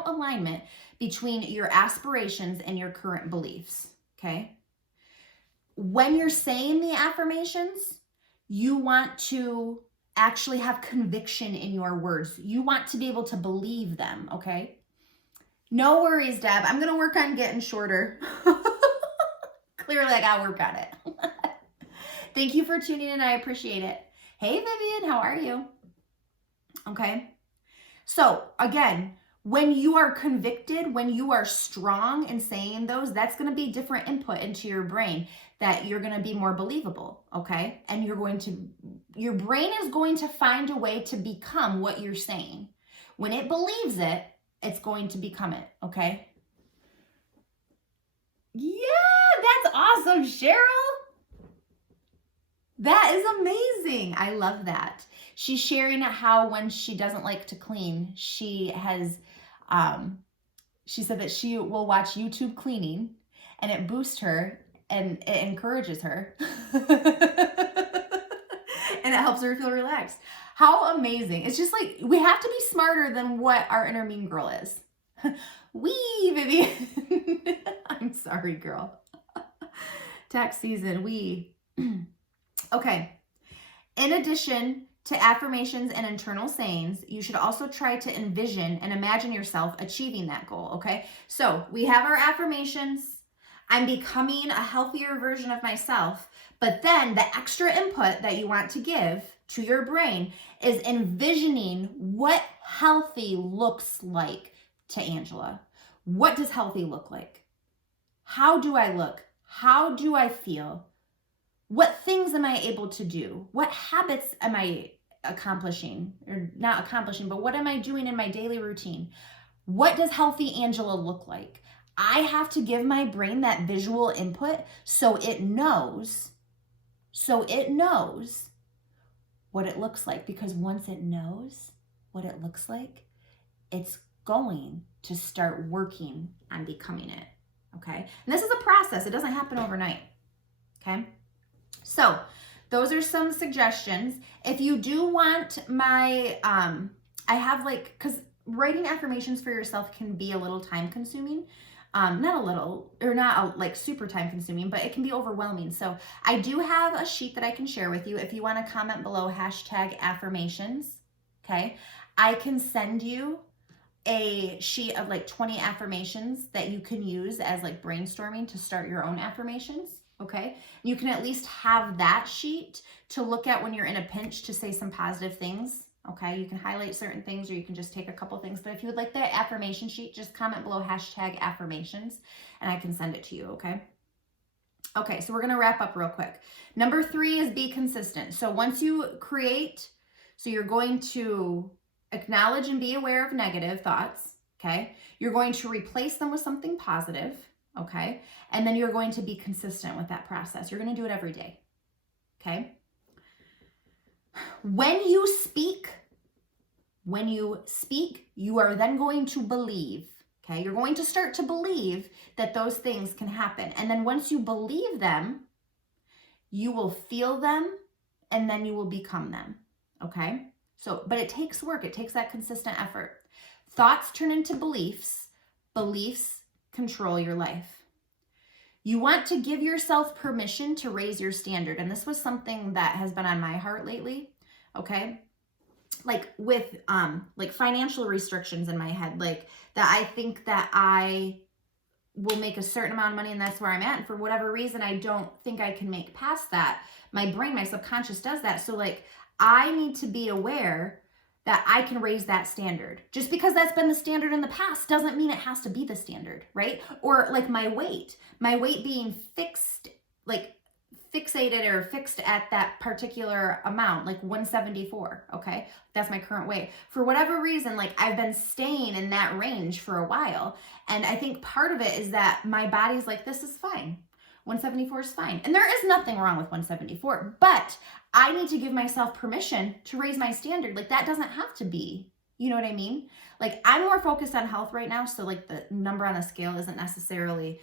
alignment between your aspirations and your current beliefs, okay? When you're saying the affirmations, you want to actually have conviction in your words. You want to be able to believe them, okay? No worries, Deb. I'm going to work on getting shorter. Clearly, I got to work on it. Thank you for tuning in. I appreciate it. Hey, Vivian, how are you? Okay. So again, when you are convicted, when you are strong in saying those, that's going to be different input into your brain that you're going to be more believable, okay? And your brain is going to find a way to become what you're saying. When it believes it, it's going to become it, okay? Yeah, that's awesome, Cheryl. That is amazing. I love that. She's sharing how when she doesn't like to clean, she said that she will watch YouTube cleaning and it boosts her and it encourages her and it helps her feel relaxed. How amazing. It's just like, we have to be smarter than what our inner mean girl is. Wee, Vivian. I'm sorry, girl. Tax season, wee. Okay. In addition to affirmations and internal sayings, you should also try to envision and imagine yourself achieving that goal, okay? So we have our affirmations. I'm becoming a healthier version of myself. But then the extra input that you want to give to your brain is envisioning what healthy looks like to Angela. What does healthy look like? How do I look? How do I feel? What things am I able to do? What habits am I accomplishing, or not accomplishing, but what am I doing in my daily routine? What does healthy Angela look like? I have to give my brain that visual input so it knows what it looks like, because once it knows what it looks like, it's going to start working on becoming it, okay? And this is a process. It doesn't happen overnight, okay? So those are some suggestions. If you do want my, I have like, because writing affirmations for yourself can be a little time consuming. Not a little, or not like super time consuming, but it can be overwhelming. So I do have a sheet that I can share with you. If you want to comment below #affirmations, okay? I can send you a sheet of like 20 affirmations that you can use as like brainstorming to start your own affirmations, okay? You can at least have that sheet to look at when you're in a pinch to say some positive things, okay? You can highlight certain things, or you can just take a couple things. But if you would like that affirmation sheet, just comment below #affirmations and I can send it to you, okay? Okay, so we're gonna wrap up real quick. Number 3 is be consistent. So once you create, so you're going to acknowledge and be aware of negative thoughts, okay? You're going to replace them with something positive, okay? And then you're going to be consistent with that process. You're gonna do it every day, okay? When you speak, you are then going to believe, okay? You're going to start to believe that those things can happen. And then once you believe them, you will feel them, and then you will become them, okay? So, but it takes work. It takes that consistent effort. Thoughts turn into beliefs. Beliefs control your life. You want to give yourself permission to raise your standard. And this was something that has been on my heart lately, okay? Like with like financial restrictions in my head, like that I think that I will make a certain amount of money and that's where I'm at. And for whatever reason, I don't think I can make past that. My brain, my subconscious does that. So like, I need to be aware that I can raise that standard. Just because that's been the standard in the past doesn't mean it has to be the standard, right? Or like my weight being fixed, like fixated or fixed at that particular amount, like 174, okay? That's my current weight. For whatever reason, like I've been staying in that range for a while. And I think part of it is that my body's like, this is fine. 174 is fine. And there is nothing wrong with 174, but I need to give myself permission to raise my standard. Like that doesn't have to be, you know what I mean? Like I'm more focused on health right now. So like the number on the scale isn't necessarily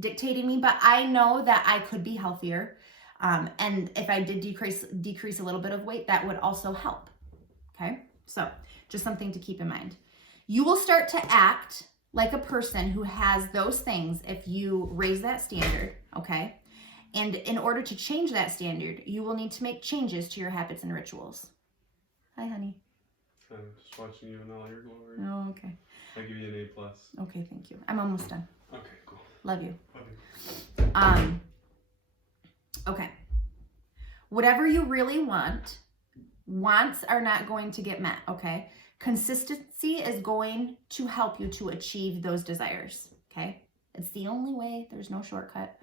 dictating me, but I know that I could be healthier. And if I did decrease a little bit of weight, that would also help. Okay. So just something to keep in mind. You will start to act like a person who has those things if you raise that standard, okay? And in order to change that standard, you will need to make changes to your habits and rituals. Hi, honey. I'm just watching you in all your glory. Oh, okay. I'll give you an A+. Okay, thank you. I'm almost done. Okay, cool. Love you. Love you. Okay. Whatever you really want, wants are not going to get met, okay? Consistency is going to help you to achieve those desires, okay? It's the only way. There's no shortcut.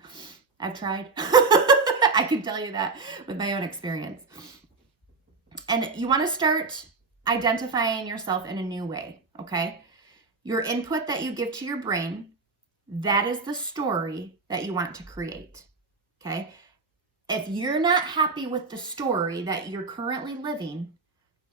I've tried. I can tell you that with my own experience. And you want to start identifying yourself in a new way, okay? Your input that you give to your brain, that is the story that you want to create, okay? If you're not happy with the story that you're currently living,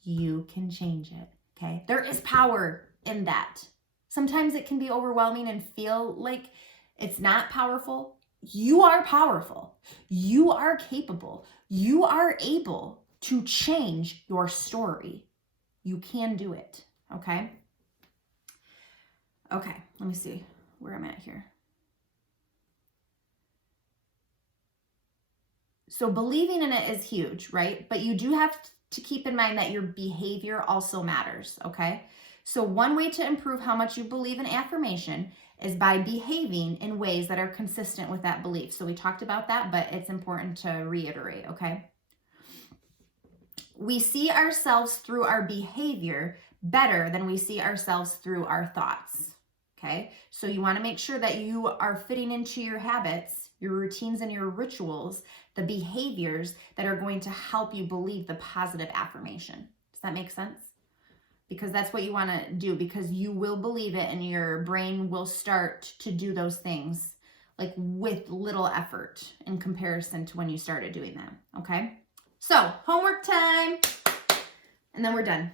you can change it. Okay, there is power in that. Sometimes it can be overwhelming and feel like it's not powerful. You are powerful. You are capable. You are able to change your story. You can do it. Okay. Okay, let me see where I'm at here. So believing in it is huge, right? But you do have to keep in mind that your behavior also matters, okay? So one way to improve how much you believe in affirmation is by behaving in ways that are consistent with that belief. So we talked about that, but it's important to reiterate, okay? We see ourselves through our behavior better than we see ourselves through our thoughts, Okay, so you want to make sure that you are fitting into your habits, your routines, and your rituals, the behaviors that are going to help you believe the positive affirmation. Does that make sense? Because that's what you want to do, because you will believe it and your brain will start to do those things like with little effort in comparison to when you started doing them. Okay, so homework time, and then we're done.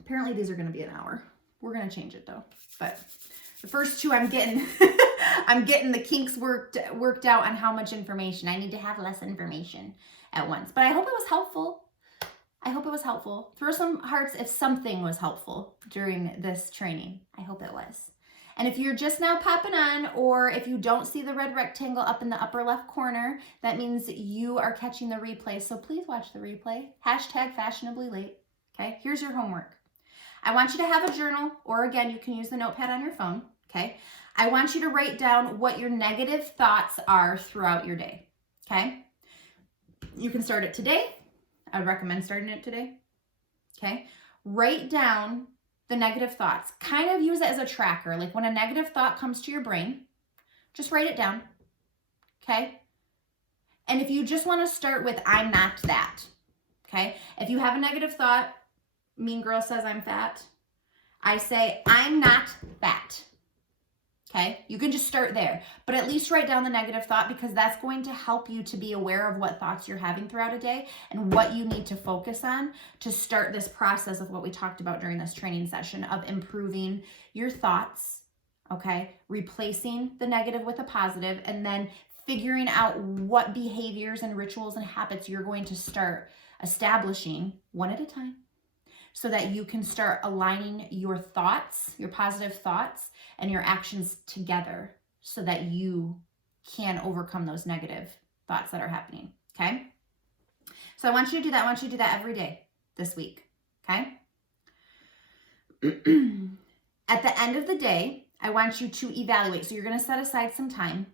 Apparently these are going to be an hour. We're going to change it though, but the first two I'm getting I'm getting the kinks worked out on how much information. I need to have less information at once, but I hope it was helpful. I hope it was helpful. Throw some hearts if something was helpful during this training. I hope it was. And if you're just now popping on, or if you don't see the red rectangle up in the upper left corner, that means you are catching the replay. So please watch the replay. #fashionably late. Okay, here's your homework. I want you to have a journal, or again, you can use the notepad on your phone. Okay, I want you to write down what your negative thoughts are throughout your day. Okay, you can start it today. I would recommend starting it today. Okay, write down the negative thoughts. Kind of use it as a tracker. Like when a negative thought comes to your brain, just write it down. Okay, and if you just want to start with I'm not that. Okay, if you have a negative thought, mean girl says I'm fat, I say I'm not fat. Okay, you can just start there, but at least write down the negative thought, because that's going to help you to be aware of what thoughts you're having throughout a day and what you need to focus on to start this process of what we talked about during this training session of improving your thoughts, okay, replacing the negative with a positive, and then figuring out what behaviors and rituals and habits you're going to start establishing one at a time, so that you can start aligning your thoughts, your positive thoughts, and your actions together so that you can overcome those negative thoughts that are happening, okay? So I want you to do that. I want you to do that every day this week, okay? At the end of the day, I want you to evaluate. So you're going to set aside some time,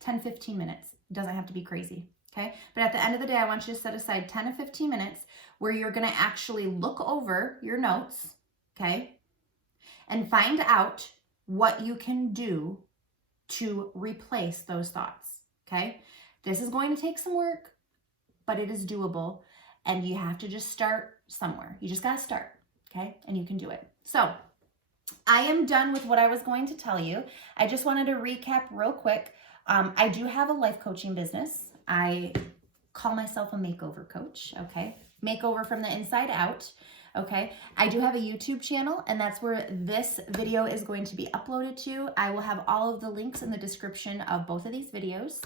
10, 15 minutes. It doesn't have to be crazy, okay? But at the end of the day, I want you to set aside 10 to 15 minutes where you're going to actually look over your notes, okay, and find out what you can do to replace those thoughts, okay? This is going to take some work, but it is doable, and you have to just start somewhere. You just got to start, okay? And you can do it. So I am done with what I was going to tell you. I just wanted to recap real quick. I do have a life coaching business. I call myself a makeover coach, okay? Makeover from the inside out, okay? I do have a YouTube channel, and that's where this video is going to be uploaded to. I will have all of the links in the description of both of these videos,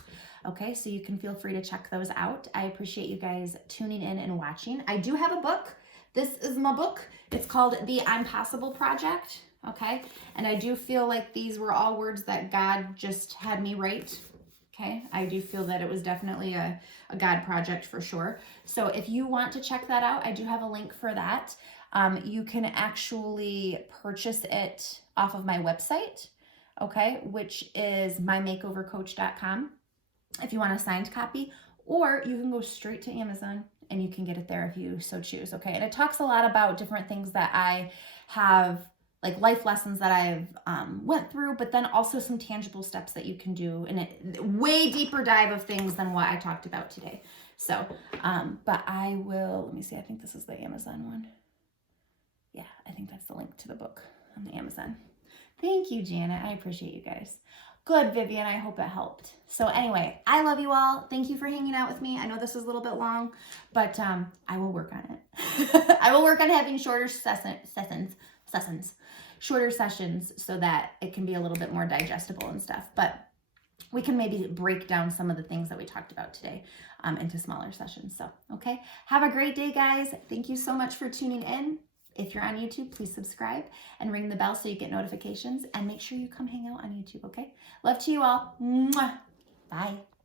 okay? So you can feel free to check those out. I appreciate you guys tuning in and watching. I do have a book. This is my book. It's called The I'm Possible Project, okay? And I do feel like these were all words that God just had me write. Okay, I do feel that it was definitely a God project for sure. So if you want to check that out, I do have a link for that. You can actually purchase it off of my website, okay, which is mymakeovercoach.com if you want a signed copy, or you can go straight to Amazon and you can get it there if you so choose, okay? And it talks a lot about different things that I have, like life lessons that I've went through, but then also some tangible steps that you can do in a way deeper dive of things than what I talked about today. So, but I will, let me see, I think this is the Amazon one. Yeah, I think that's the link to the book on the Amazon. Thank you, Janet. I appreciate you guys. Good, Vivian. I hope it helped. So anyway, I love you all. Thank you for hanging out with me. I know this is a little bit long, but I will work on it. I will work on having shorter shorter sessions so that it can be a little bit more digestible and stuff. But we can maybe break down some of the things that we talked about today into smaller sessions. So, okay. Have a great day, guys. Thank you so much for tuning in. If you're on YouTube, please subscribe and ring the bell so you get notifications, and make sure you come hang out on YouTube, okay? Love to you all. Mwah. Bye.